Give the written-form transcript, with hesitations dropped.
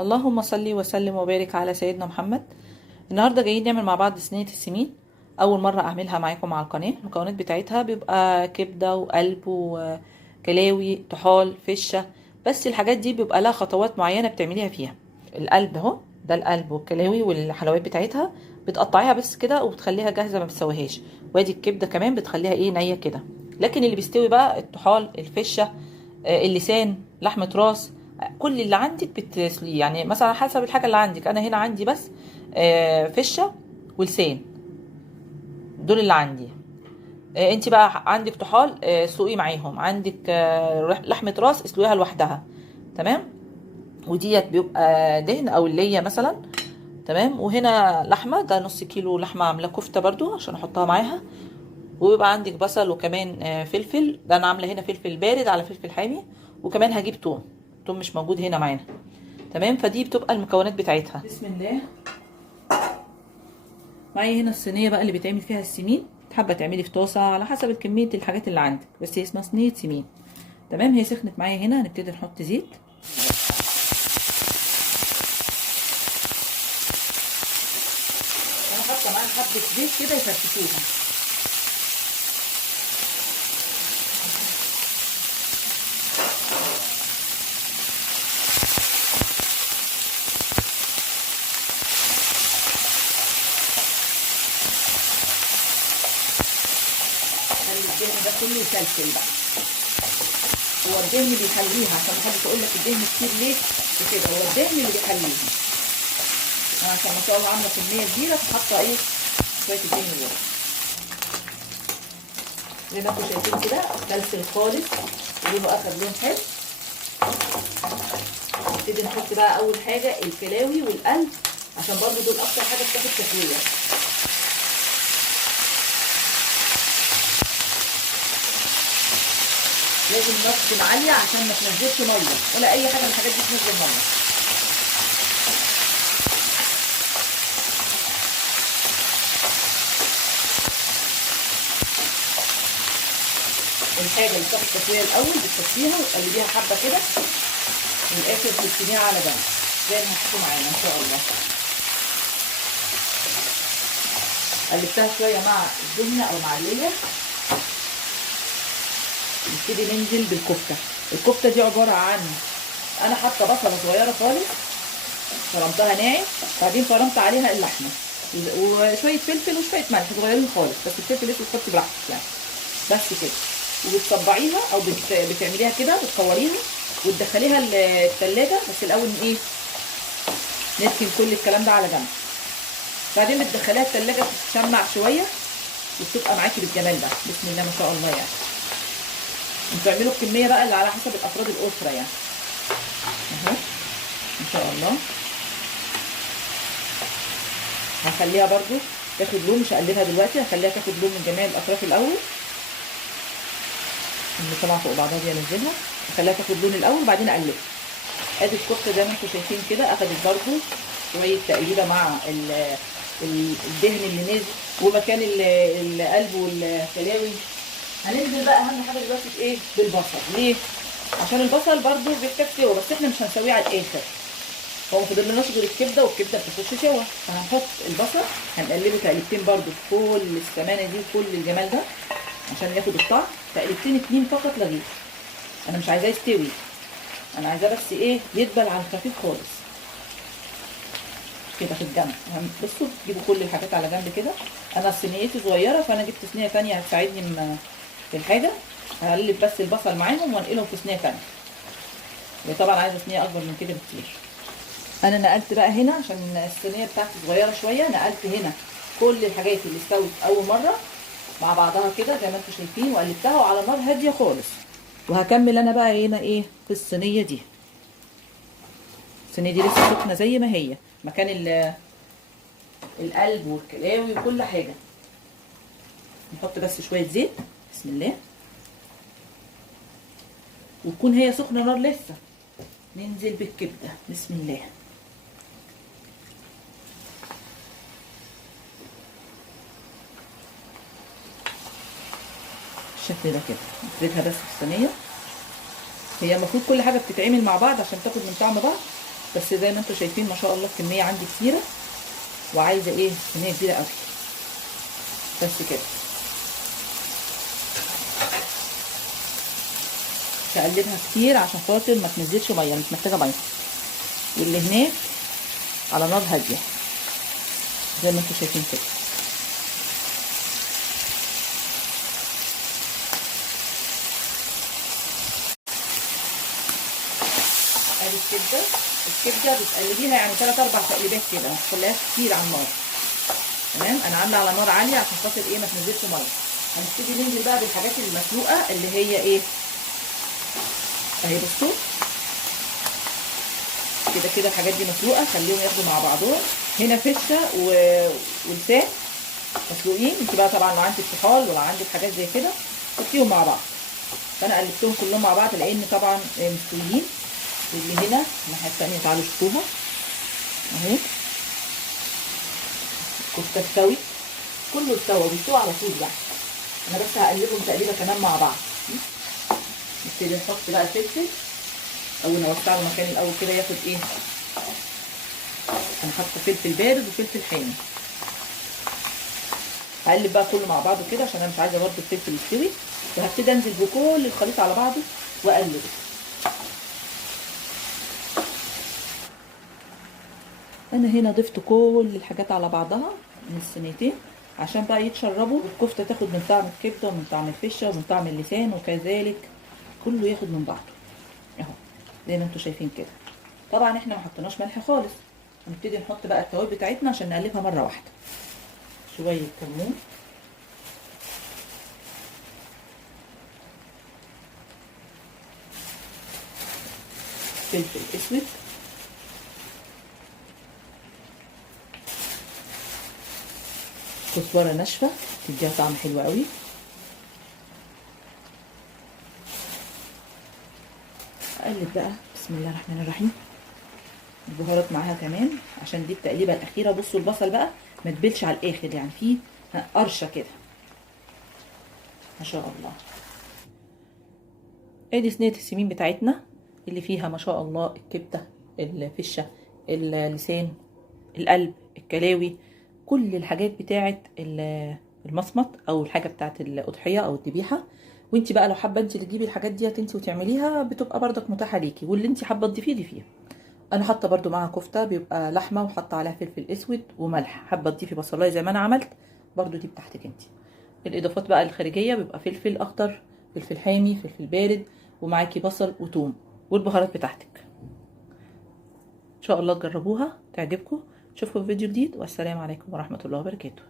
اللهم صل وسلم وبارك على سيدنا محمد. النهارده جايين نعمل مع بعض صينيه السمين. اول مره اعملها معاكم على القناه. المكونات بتاعتها بيبقى كبده وقلب وكلاوي طحال فشه. بس الحاجات دي بيبقى لها خطوات معينه بتعمليها فيها. القلب اهو، ده القلب والكلاوي والحلويات بتاعتها بتقطعيها بس كده وبتخليها جاهزه ما بتسويهاش. وادي الكبده كمان بتخليها ايه نيه كده. لكن اللي بيستوي بقى الطحال الفشه، اللسان، لحمه راس. كل اللي عندك بتسليه، يعني مثلا حسب الحاجه اللي عندك. انا هنا عندي بس فشه ولسان، دول اللي عندي. انت بقى عندك طحال، سلقي معاهم. عندك لحمه راس اسلقيها لوحدها. تمام. وديت بيبقى دهن او الليه مثلا. تمام. وهنا لحمه، ده نص كيلو لحمه عامله كفته برضو عشان احطها معاها. ويبقى عندك بصل وكمان فلفل. ده انا عامله هنا فلفل بارد على فلفل حامي. وكمان هجيب توم. توم مش موجود هنا معانا. تمام. فدي بتبقى المكونات بتاعتها. بسم الله. معايا هنا الصينيه بقى اللي بيتعمل فيها السمين. حابه تعملي في طاسه على حسب كميه الحاجات اللي عندك، بس هي اسمها صينيه سمين. تمام. هي سخنت معايا هنا، هنبتدي نحط زيت. انا حاطه معاها حبه زيت كده يفرفشوها. خلي الدهن ده كله يفلفل بقى. هو الدهن بيحليها، عشان محدش يقول لك الدهن كتير ليه وكده. هو الدهن اللي بيحليها. انا عشان ما شاء الله عامله كميه كبيره فحاطه ايه شويه الدهن دول. زي ما انتم شايفين كده فلفل خالص ولونه اخد لون حلو. نبتدي نحط بقى اول حاجه الكلاوي والقلب، عشان برضو دول اكتر حاجه بتاخد تسويه. لازم النار تكون عاليه عشان ما تنزلش ميه ولا اي حاجه من الحاجات دي تنزل ميه. الحاجه اللي بتاخد تسويه الاول بتصفيها وتقلبيها حبه كده، وفي الاخر تركنيها على جنب زي ما هتحطوا معانا ان شاء الله. قلبتها شويه مع الدهنه او مع الليه. نبتدي ننزل بالكفته. الكفته دي عباره عن، انا حاطه بصله صغيره خالص فرمتها ناعم، بعدين فرمت عليها اللحمه وشويه فلفل وشويه ملح صغيرين خالص، بس الفلفل اسود تحطي براحتك يعني. بس كده. وبتصبعيها او بتعمليها كده بتكوريها وتدخليها التلاجة. بس الاول ايه نركن كل الكلام ده على جنب. بعدين بتدخليها التلاجة تتشمع شويه وبتبقى معاكي بالجمال ده. بسم الله ما شاء الله يعني. انتوا تعملوا الكميه بقى اللي على حسب الافراد الاسره يعني. اهو ان شاء الله. هخليها برضو تاخد لون، مش هقلبها دلوقتي، هخليها تاخد لون من جميع الاطراف الاول. اللي طالعه فوق بعضها دي انزلها، هخليها تاخد لون الاول وبعدين اقلبها. ادي الكفته زي ما انتم شايفين كده اخدت برضو شويه تقليبه مع الدهن اللي نزل ومكان القلب والكلاوي. هننزل بقى اهم حاجه دلوقتي في ايه؟ بالبصل. ليه؟ عشان البصل برضو بيحتاج سوا، بس احنا مش هنسويه على الاخر. هو فضل لناش غير الكبده، والكبده بتاخدش سوا، فهنحط البصل هنقلبه تقليبتين برضو بكل السمانه دي وكل الجمال ده عشان ياخد الطعم. تقليبتين اتنين فقط لا غير. انا مش عايزاه يستوي، انا عايزاه بس ايه يدبل على الخفيف خالص كده في الجنب. بصوا تجيبوا كل الحاجات على جنب كده. انا صينيتي صغيره فانا جبت صينيه ثانيه هتساعدني في الحاجه. هقلب بس البصل معاهم وانقلهم في صينيه ثانيه. وطبعا عايزه صينيه اكبر من كده بكتير. انا نقلت بقى هنا عشان الصينيه بتاعتي صغيره شويه، نقلت هنا كل الحاجات اللي استوت اول مره مع بعضها كده زي ما انتم شايفين، وقلبتها وعلى نار هاديه خالص. وهكمل انا بقى هنا ايه في الصينيه دي. الصينيه دي لسه سخنه زي ما هي، مكان القلب والكلاوي وكل حاجه. نحط بس شويه زيت. بسم الله. وتكون هي سخنه نار لسه. ننزل بالكبده. بسم الله. بالشكل ده كده نفردها بس في الصينيه. هي المفروض كل حاجه بتتعمل مع بعض عشان تاخد من طعم بعض، بس زي ما انتم شايفين ما شاء الله الكميه عندي كتيره، وعايزه ايه كميه كبيره قوي. بس كده تقلبها كتير عشان خاطر ما تنزلش ميه، مش محتاجه ميه. واللي هناك على نار هاديه زي ما انتم شايفين كده. ادي الكبده بتقلبيها يعني 3 4 تقليبات كده، ما تخليهاش كتير على النار. تمام، انا عامله على نار عاليه عشان خاطر ايه ما تنزلش ميه. هنبتدي ننزل بقى بالحاجات المسلوقه اللي هي ايه اهي. بصوا كده الحاجات دي مسلوقه، خليهم ياخدوا مع بعضهم. هنا فشه ولسان مسلوقين. انت بقى طبعا لو عندك طحال ولا عندك حاجات زي كده حطيهم مع بعض. فانا قلبتهم كلهم مع بعض لان طبعا مستويين. واللي هنا الناحيه الثانيه تعالوا شوفوها اهي. الكفته استوت، كله استوى بيستوي على طول يعني. انا بس هقلبهم تقليبه كمان مع بعض. نبتدي نحط بقى الفلفل او نوسع له مكان الاول كده ياخد ايه. انا حاطه فلفل بارد وفلفل حامي. هقلب بقى كله مع بعضه كده عشان انا مش عايزه برده الفلفل يستوي. وهبتدي انزل بكل الخليط على بعضه واقلبه. انا هنا ضفت كل الحاجات على بعضها من الصينيتين عشان بقى يتشربوا، والكفته تاخد من طعم الكبده ومن طعم الفشه ومن طعم اللسان، وكذلك كله ياخد من بعضه اهو زي ما انتم شايفين كده. طبعا احنا ما حطيناش ملح خالص. هنبتدي نحط بقى التوابل بتاعتنا عشان نقلبها مره واحده. شويه كمون، فلفل اسود، كزبره ناشفه تديها طعم حلو قوي، اقلب بقى بسم الله الرحمن الرحيم. البهارات معاها كمان عشان دي التقليبه الاخيره. بصوا البصل بقى ما تبلش على الاخر يعني فيه قرشه كده ما شاء الله. ادي صينيه السمين بتاعتنا اللي فيها ما شاء الله الكبده، الفشه، اللسان، القلب، الكلاوي، كل الحاجات بتاعه المصمت او الحاجه بتاعه الاضحيه او الذبيحه. وانت بقى لو حابه انت اللي تجيبي الحاجات ديت انت وتعمليها بتبقى بردك متاحه ليكي، واللي انت حابه تضيفيه ضيفيه. انا حاطه برده معاها كفته بيبقى لحمه وحاطه عليها فلفل اسود وملح. حابه تضيفي بصلايه زي ما انا عملت برده دي بتاعتك انت. الاضافات بقى الخارجيه بيبقى فلفل اخضر، فلفل حامي، فلفل بارد، ومعاكي بصل وثوم، والبهارات بتاعتك. ان شاء الله تجربوها تعجبكم. اشوفكم في فيديو جديد، والسلام عليكم ورحمه الله وبركاته.